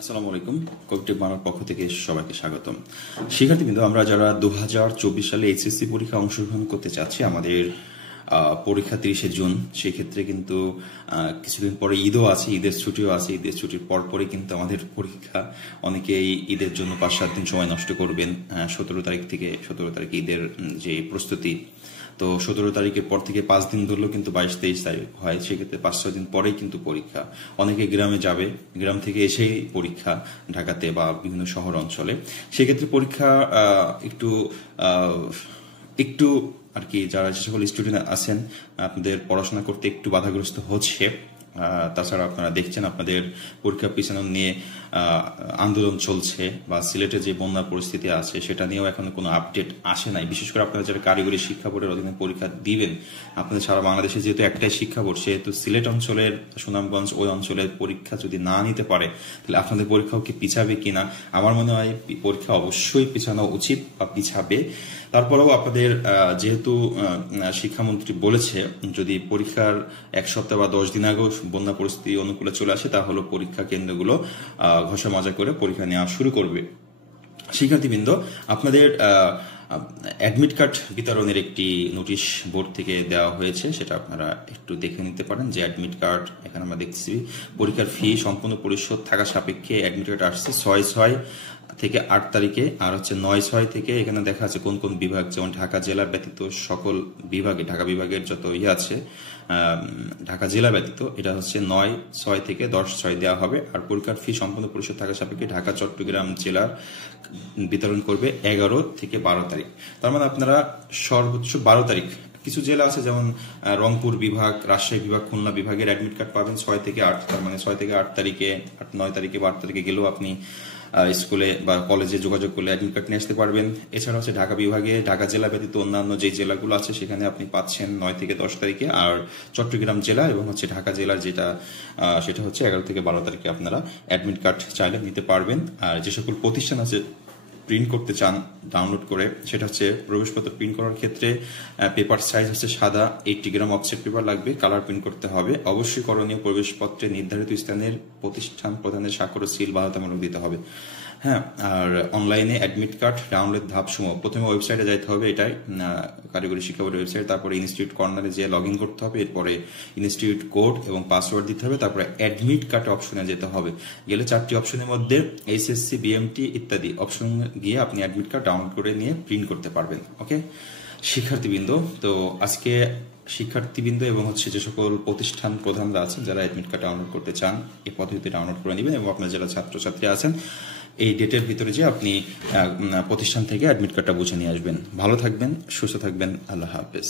আসসালামু আলাইকুম। কবিটিভ বাংলার পক্ষ থেকে সবাইকে স্বাগতম। শিক্ষার্থীবৃন্দ, আমরা যারা 2024 সালে এইচএসসি পরীক্ষা অংশগ্রহণ করতে চাচ্ছি, আমাদের পরীক্ষা 30শে জুন। সেক্ষেত্রে কিন্তু কিছুদিন পরে ঈদও আছে, ঈদের ছুটিও আছে। ঈদের ছুটির পরপরই কিন্তু আমাদের পরীক্ষা। অনেকেই ঈদের জন্য 5-7 দিন সময় নষ্ট করবেন। 17 তারিখ থেকে 17 তারিখ ঈদের যে প্রস্তুতি, তো 17 তারিখের পর থেকে 5 দিন ধরলেও কিন্তু 22-23 তারিখ হয়। সেক্ষেত্রে 5-6 দিন পরেই কিন্তু পরীক্ষা। অনেকে গ্রামে যাবে, গ্রাম থেকে এসেই পরীক্ষা ঢাকাতে বা বিভিন্ন শহর অঞ্চলে। সেক্ষেত্রে পরীক্ষা একটু আর কি, যারা যে সকল স্টুডেন্ট আছেন আপনাদের পড়াশোনা করতে একটু বাধাগ্রস্ত হচ্ছে। তাছাড়া আপনারা দেখছেন আপনাদের পরীক্ষা পিছানো নিয়ে আন্দোলন চলছে, বা সিলেটে যে বন্যা পরিস্থিতি আছে সেটা নিয়েও এখনো কোনো আপডেট আসে নাই। বিশেষ করে আপনারা যারা কারিগরি শিক্ষা বোর্ডের অধীনে পরীক্ষা দিবেন, আপনাদের সারা বাংলাদেশে যেহেতু একটাই শিক্ষা বোর্ড, সেহেতু সিলেট অঞ্চলের, সুনামগঞ্জ ওই অঞ্চলের পরীক্ষা যদি না নিতে পারে, তাহলে আপনাদের পরীক্ষাও কি পিছাবে কিনা? আমার মনে হয় পরীক্ষা অবশ্যই পিছানো উচিত বা পিছাবে। তারপরেও আপনাদের যেহেতু শিক্ষামন্ত্রী বলেছে, যদি পরীক্ষার 1 সপ্তাহ বা 10 দিন আগেও বন্যা পরিস্থিতি অনুকূলে চলে আসে, তাহলে পরীক্ষা কেন্দ্রগুলো ঘষা মাজা করে পরীক্ষা নেওয়া শুরু করবে। শিক্ষার্থীবৃন্দ, আপনাদের অ্যাডমিট কার্ড বিতরণের একটি নোটিশ বোর্ড থেকে দেওয়া হয়েছে, সেটা আপনারা একটু দেখে নিতে পারেন। যে অ্যাডমিট কার্ড এখানে আমরা দেখছি, পরীক্ষার ফি সম্পূর্ণ পরিশোধ থাকা সাপেক্ষে অ্যাডমিট কার্ড আসছে 6/6 থেকে 8 তারিখে, আর হচ্ছে 9/6 থেকে এখানে দেখা আছে কোন কোন বিভাগ, যেমন ঢাকা জেলা ব্যতীত সকল বিভাগে, ঢাকা বিভাগের যত আছে ঢাকা জেলা ব্যতীত, এটা হচ্ছে 9/6 থেকে 10/6 দেওয়া হবে। আর পরীক্ষার ফি সম্পূর্ণ পরিশোধ থাকা সাপেক্ষে ঢাকা চট্টগ্রাম জেলার বিতরণ করবে 11 থেকে 12 তারিখ। তার মানে আপনারা সর্বোচ্চ 12 তারিখ, কিছু জেলা আছে যেমন রংপুর বিভাগ, রাজশাহী বিভাগ, খুলনা বিভাগের অ্যাডমিট কার্ড পাবেন 6 থেকে 8। তার মানে 6 থেকে 8 তারিখে, 9 তারিখে বা 8 তারিখে গেলেও আপনি স্কুলে বা কলেজে যোগাযোগ করলে অ্যাডমিট কার্ড নিয়ে আসতে পারবেন। এছাড়া হচ্ছে ঢাকা বিভাগে, ঢাকা জেলা ব্যতীত অন্যান্য যে জেলাগুলো আছে সেখানে আপনি পাচ্ছেন 9 থেকে 10 তারিখে। আর চট্টগ্রাম জেলা এবং হচ্ছে ঢাকা জেলার সেটা হচ্ছে 11 থেকে 12 তারিখে আপনারা অ্যাডমিট কার্ড চাইলে নিতে পারবেন। আর যে সকল প্রতিষ্ঠান আছে প্রিন্ট করতে চান ডাউনলোড করে, সেটা হচ্ছে প্রবেশপত্র প্রিন্ট করার ক্ষেত্রে পেপার সাইজ হচ্ছে সাদা 80 গ্রাম অফসেট পেপার লাগবে, কালার প্রিন্ট করতে হবে। অবশ্যই করণীয়, প্রবেশপত্রে নির্ধারিত স্থানের প্রতিষ্ঠান প্রধানের স্বাক্ষর ও সিল বাধ্যতামূলক দিতে হবে। হ্যাঁ, আর অনলাইনে অ্যাডমিট কার্ড ডাউনলোড ধাপসমূহ, প্রথমে ওয়েবসাইটে যাইতে হবে, এটাই কারিগরি শিক্ষা বোর্ডের ওয়েবসাইট। তারপরে ইনস্টিটিউট কর্নারে যে লগ ইন করতে হবে, এরপরে ইনস্টিটিউট কোড এবং পাসওয়ার্ড দিতে হবে, তারপরে অ্যাডমিট কার্ড অপশনে যেতে হবে। গেলে 4টি অপশনের মধ্যে এইচএসসি, বিএমটি ইত্যাদি অপশন গিয়ে আপনি অ্যাডমিট কার্ড ডাউনলোড করে নিয়ে প্রিন্ট করতে পারবেন। ওকে শিক্ষার্থীবৃন্দ, তো আজকে শিক্ষার্থীবৃন্দ এবং হচ্ছে যে সকল প্রতিষ্ঠান প্রধানরা আছেন যারা অ্যাডমিট কার্ড ডাউনলোড করতে চান, এই পদ্ধতিতে ডাউনলোড করে নেবেন এবং আপনার যারা ছাত্রছাত্রী আছেন এই ডেটের ভিতরে যে আপনি প্রতিষ্ঠান থেকে অ্যাডমিট কার্ডটা বুঝে নিয়ে আসবেন। ভালো থাকবেন, সুস্থ থাকবেন। আল্লাহ হাফেজ।